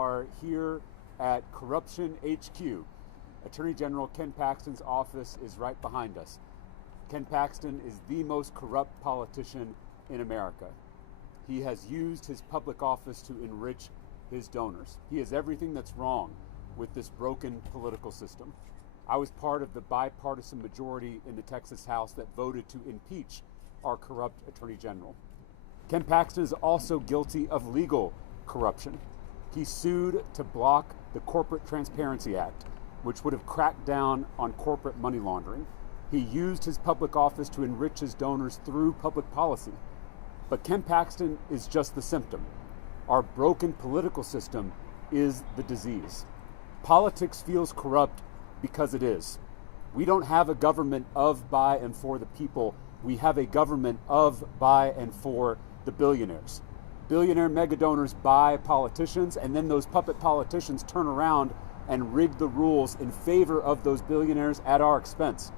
are here at Corruption HQ. Attorney General Ken Paxton's office is right behind us. Ken Paxton is the most corrupt politician in America. He has used his public office to enrich his donors. He is everything that's wrong with this broken political system. I was part of the bipartisan majority in the Texas House that voted to impeach our corrupt Attorney General. Ken Paxton is also guilty of legal corruption. He sued to block the Corporate Transparency Act, which would have cracked down on corporate money laundering. He used his public office to enrich his donors through public policy. But Ken Paxton is just the symptom. Our broken political system is the disease. Politics feels corrupt because it is. We don't have a government of, by, and for the people. We have a government of, by, and for the billionaires. Billionaire mega donors buy politicians, and then those puppet politicians turn around and rig the rules in favor of those billionaires at our expense.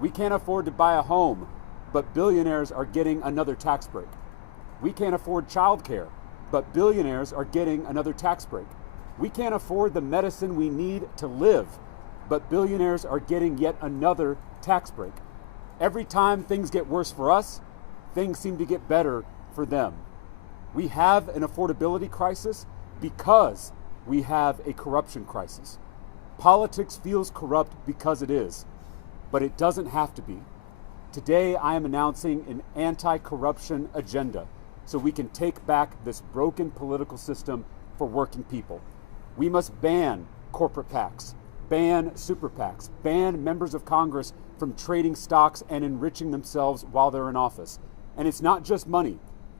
We can't afford to buy a home, but billionaires are getting another tax break. We can't afford childcare, but billionaires are getting another tax break. We can't afford the medicine we need to live, but billionaires are getting yet another tax break. Every time things get worse for us, things seem to get better for them. We have an affordability crisis because we have a corruption crisis. Politics feels corrupt because it is, but it doesn't have to be. Today, I am announcing an anti-corruption agenda so we can take back this broken political system for working people. We must ban corporate PACs, ban super PACs, ban members of Congress from trading stocks and enriching themselves while they're in office. And it's not just money.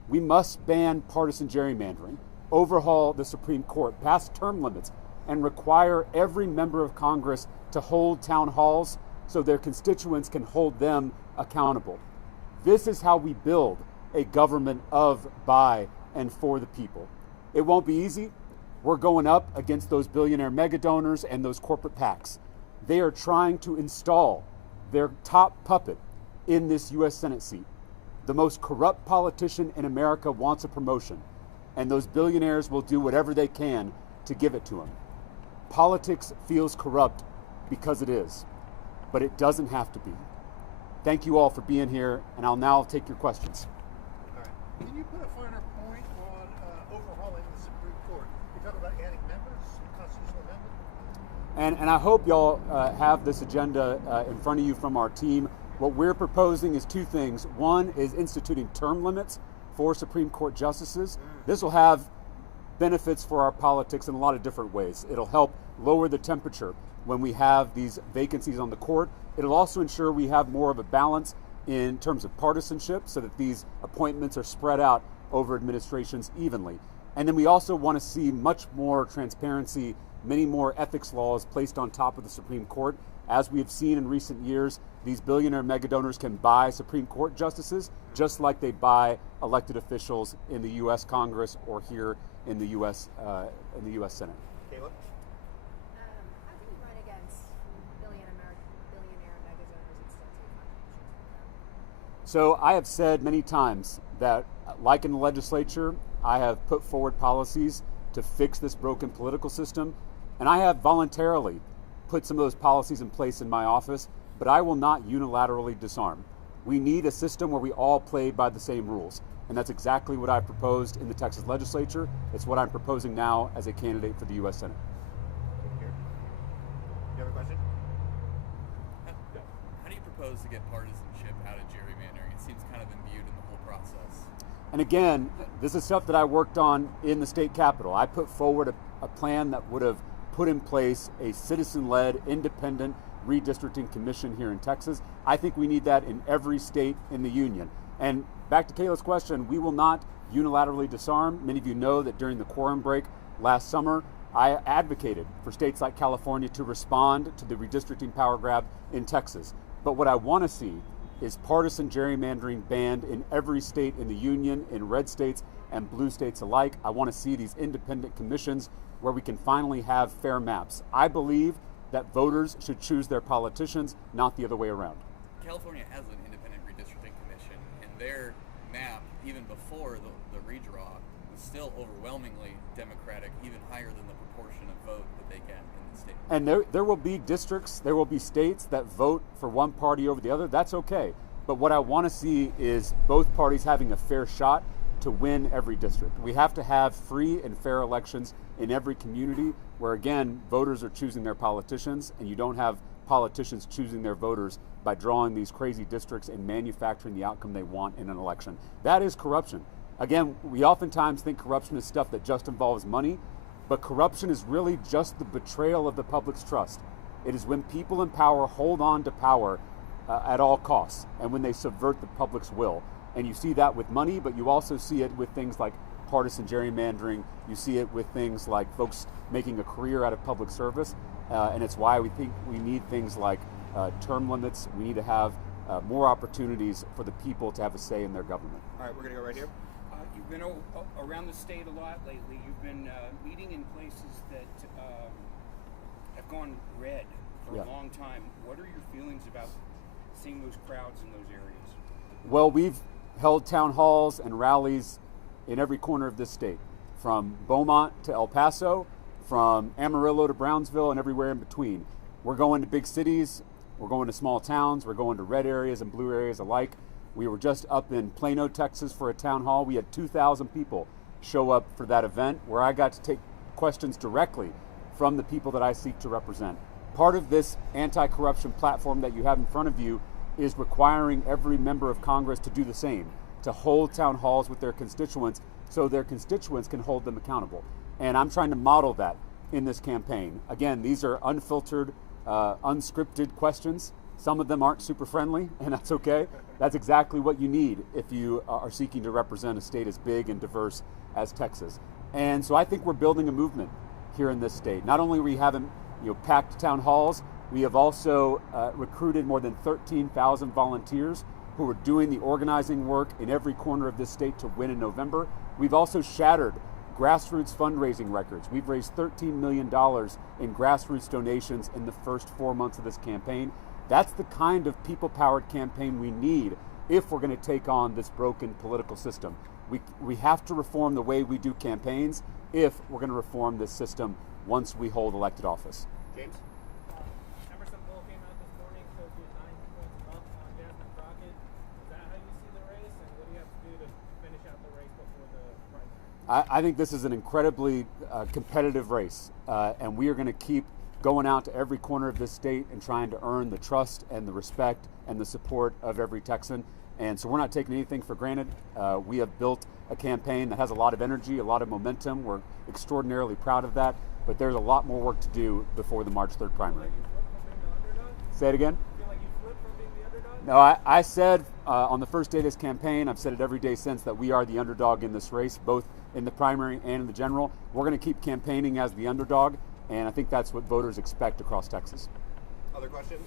We must ban partisan gerrymandering, overhaul the Supreme Court, pass term limits, and require every member of Congress to hold town halls so their constituents can hold them accountable. This is how we build a government of, by, and for the people. It won't be easy. We're going up against those billionaire mega donors and those corporate PACs. They are trying to install their top puppet in this U.S. Senate seat. The most corrupt politician in America wants a promotion, and those billionaires will do whatever they can to give it to him. Politics feels corrupt because it is, but it doesn't have to be. Thank you all for being here, and I'll now take your questions. All right. Can you put a finer point on overhauling the Supreme Court? You talk about adding members, constitutional amendment? And I hope y'all have this agenda in front of you from our team. What we're proposing is two things. One is instituting term limits for Supreme Court justices. This will have benefits for our politics in a lot of different ways. It'll help lower the temperature when we have these vacancies on the court. It'll also ensure we have more of a balance in terms of partisanship so that these appointments are spread out over administrations evenly. And then we also want to see much more transparency, many more ethics laws placed on top of the Supreme Court. As we have seen in recent years, these billionaire mega donors can buy Supreme Court justices just like they buy elected officials in the U.S. Congress or here in the U.S. Senate. Caleb? How can you run against billionaire mega donors and still take contributions? So I have said many times that, like in the legislature, I have put forward policies to fix this broken political system, and I have voluntarily put some of those policies in place in my office, but I will not unilaterally disarm. We need a system where we all play by the same rules, and that's exactly what I proposed in the Texas legislature. It's what I'm proposing now as a candidate for the U.S. Senate. Here. You have a question? How do you propose to get partisanship out of gerrymandering? It seems kind of imbued in the whole process. And again, this is stuff that I worked on in the state capitol. I put forward a plan that would have put in place a citizen-led, independent redistricting commission here in Texas. I think we need that in every state in the union. And back to Kayla's question, we will not unilaterally disarm. Many of you know that during the quorum break last summer, I advocated for states like California to respond to the redistricting power grab in Texas. But what I want to see is partisan gerrymandering banned in every state in the union, in red states and blue states alike. I want to see these independent commissions where we can finally have fair maps. I believe that voters should choose their politicians, not the other way around. California has an independent redistricting commission, and their map, even before the redraw, was still overwhelmingly Democratic, even higher than the And there will be districts, there will be states that vote for one party over the other. That's okay. But what I want to see is both parties having a fair shot to win every district. We have to have free and fair elections in every community where, again, voters are choosing their politicians, and you don't have politicians choosing their voters by drawing these crazy districts and manufacturing the outcome they want in an election. That is corruption. Again, we oftentimes think corruption is stuff that just involves money, but corruption is really just the betrayal of the public's trust. It is when people in power hold on to power at all costs, and when they subvert the public's will. And you see that with money, but you also see it with things like partisan gerrymandering. You see it with things like folks making a career out of public service. And it's why we think we need things like term limits. We need to have more opportunities for the people to have a say in their government. All right, we're going to go right here. You've been around the state a lot lately. You've been meeting in places that have gone red for a long time. What are your feelings about seeing those crowds in those areas? Well, we've held town halls and rallies in every corner of this state, from Beaumont to El Paso, from Amarillo to Brownsville, and everywhere in between. We're going to big cities, we're going to small towns, we're going to red areas and blue areas alike. We were just up in Plano, Texas for a town hall. We had 2,000 people show up for that event, where I got to take questions directly from the people that I seek to represent. Part of this anti-corruption platform that you have in front of you is requiring every member of Congress to do the same, to hold town halls with their constituents so their constituents can hold them accountable. And I'm trying to model that in this campaign. Again, these are unfiltered, unscripted questions. Some of them aren't super friendly, and that's okay. That's exactly what you need if you are seeking to represent a state as big and diverse as Texas. And so I think we're building a movement here in this state. Not only are we having packed town halls, we have also recruited more than 13,000 volunteers who are doing the organizing work in every corner of this state to win in November. We've also shattered grassroots fundraising records. We've raised $13 million in grassroots donations in the first 4 months of this campaign. That's the kind of people-powered campaign we need if we're going to take on this broken political system. We have to reform the way we do campaigns if we're going to reform this system once we hold elected office. James? Emerson poll came out this morning, showed you 9 points up on Jasmine Crockett. Is that how you see the race, and what do you have to do to finish out the race before the primary? I think this is an incredibly competitive race, and we are going to keep going out to every corner of this state and trying to earn the trust and the respect and the support of every Texan. And so we're not taking anything for granted. We have built a campaign that has a lot of energy, a lot of momentum. We're extraordinarily proud of that, but there's a lot more work to do before the March 3rd primary. Say it again? Feel like you flipped from being the underdog? No, I said on the first day of this campaign, I've said it every day since, that we are the underdog in this race, both in the primary and in the general. We're going to keep campaigning as the underdog, and I think that's what voters expect across Texas. Other questions?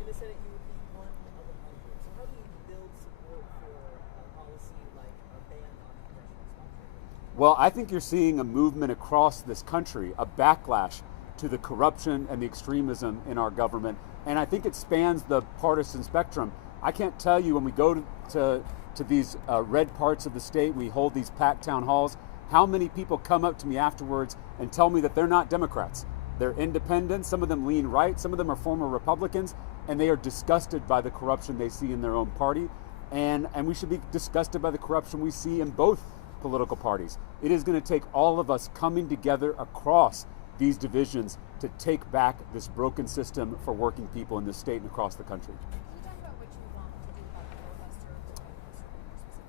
In the Senate, you would be one of 100. So how do you build support for a policy like a ban on congressional sponsorship? Well, I think you're seeing a movement across this country, a backlash to the corruption and the extremism in our government, and I think it spans the partisan spectrum. I can't tell you, when we go to these red parts of the state, we hold these packed town halls, how many people come up to me afterwards and tell me that they're not Democrats. They're independents, some of them lean right, some of them are former Republicans, and they are disgusted by the corruption they see in their own party. And we should be disgusted by the corruption we see in both political parties. It is going to take all of us coming together across these divisions to take back this broken system for working people in this state and across the country. Can you talk about what you want to do about the filibuster?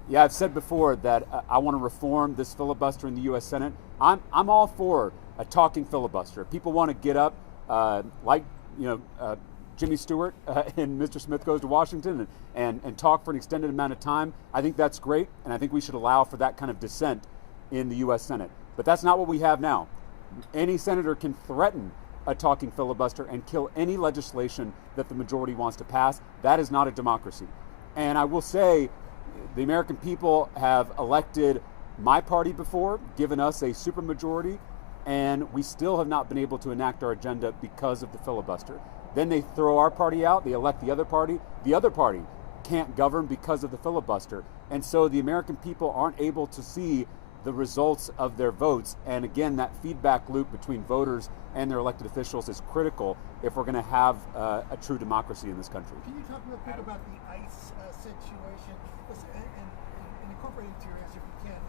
Yeah, I've said before that I want to reform this filibuster in the U.S. Senate. I'm all for a talking filibuster. If people want to get up, like Jimmy Stewart and Mr. Smith Goes to Washington and talk for an extended amount of time, I think that's great, and I think we should allow for that kind of dissent in the U.S. Senate. But that's not what we have now. Any senator can threaten a talking filibuster and kill any legislation that the majority wants to pass. That is not a democracy. And I will say, the American people have elected my party before, given us a supermajority, and we still have not been able to enact our agenda because of the filibuster. Then they throw our party out, they elect the other party. The other party can't govern because of the filibuster. And so the American people aren't able to see the results of their votes. And again, that feedback loop between voters and their elected officials is critical if we're going to have a true democracy in this country. Can you talk real quick about the ICE situation? Listen, and incorporate into your answer, if you can,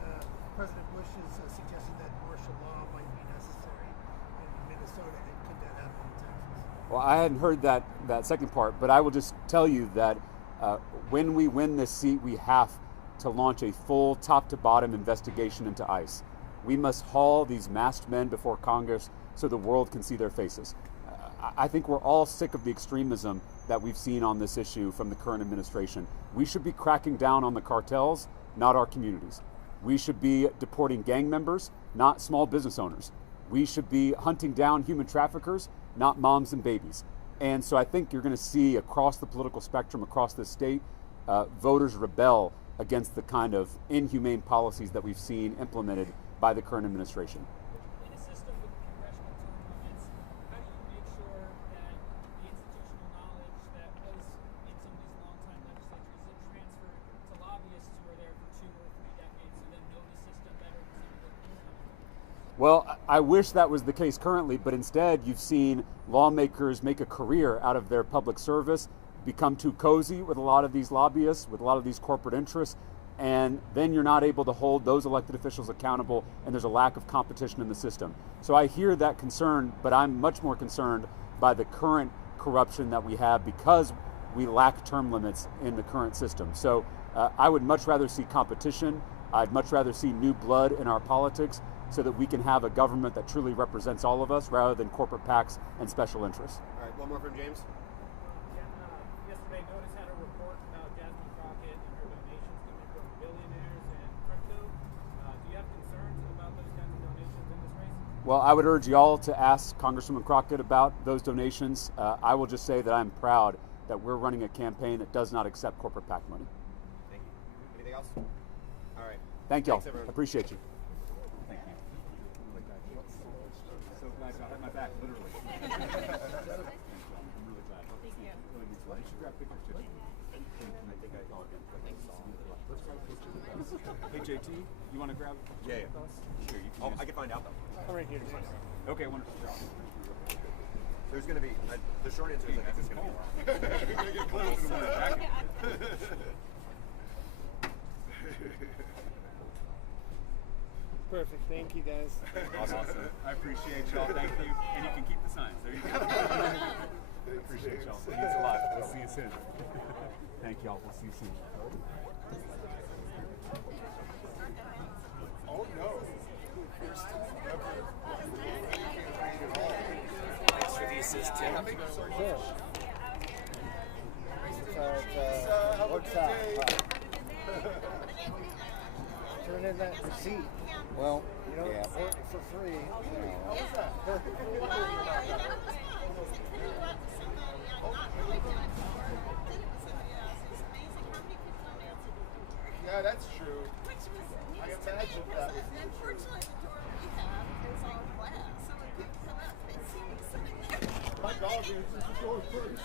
President Bush is suggesting that martial law might be necessary in Minnesota, and could that happen in Texas? Well, I hadn't heard that second part, but I will just tell you that when we win this seat, we have to launch a full top-to-bottom investigation into ICE. We must haul these masked men before Congress so the world can see their faces. I think we're all sick of the extremism that we've seen on this issue from the current administration. We should be cracking down on the cartels, not our communities. We should be deporting gang members, not small business owners. We should be hunting down human traffickers, not moms and babies. And so I think you're going to see across the political spectrum, across this state, voters rebel against the kind of inhumane policies that we've seen implemented by the current administration. In a system with congressional term limits, how do you make sure that the institutional knowledge that was in some of these longtime legislatures isn't transferred to lobbyists who are there for 2 or 3 decades who then know the system better than some of the incoming? Well, I wish that was the case currently, but instead you've seen lawmakers make a career out of their public service, become too cozy with a lot of these lobbyists, with a lot of these corporate interests, and then you're not able to hold those elected officials accountable, and there's a lack of competition in the system. So I hear that concern, but I'm much more concerned by the current corruption that we have because we lack term limits in the current system. So I would much rather see competition. I'd much rather see new blood in our politics so that we can have a government that truly represents all of us rather than corporate PACs and special interests. All right, one more from James. Yesterday, Notice had a report about Jasmine Crockett and her donations coming from billionaires and crypto. Do you have concerns about those kinds of donations in this race? Well, I would urge y'all to ask Congresswoman Crockett about those donations. I will just say that I'm proud that we're running a campaign that does not accept corporate PAC money. Thank you. Anything else? All right. Thank y'all. Thanks, everyone. Appreciate you. Thank you. So glad y'all had my back, literally. I'm really glad. Thank you. You should grab pictures too. I think I saw it. Let's grab a picture with us. Hey JT, you want to grab a picture with us? Sure, you can. I can find out though. I'm right here. Okay, wonderful job. There's going to be, the short answer is I think it's going to be a while. You're going to get close to the jacket. Perfect. Thank you, guys. Awesome. I appreciate y'all. Thank you. And you can keep the signs. There you go. I appreciate y'all. It means a lot. We'll see you soon. Thank y'all. We'll see you soon. Oh no. Thanks for the assist, Tim. Sure. What's up? Turn in that receipt. Well, You know, work for free. Yeah, that's true. I imagine that. Unfortunately, the door we have is all glass, so it didn't come up. It seemed sitting there. My dog is just going first.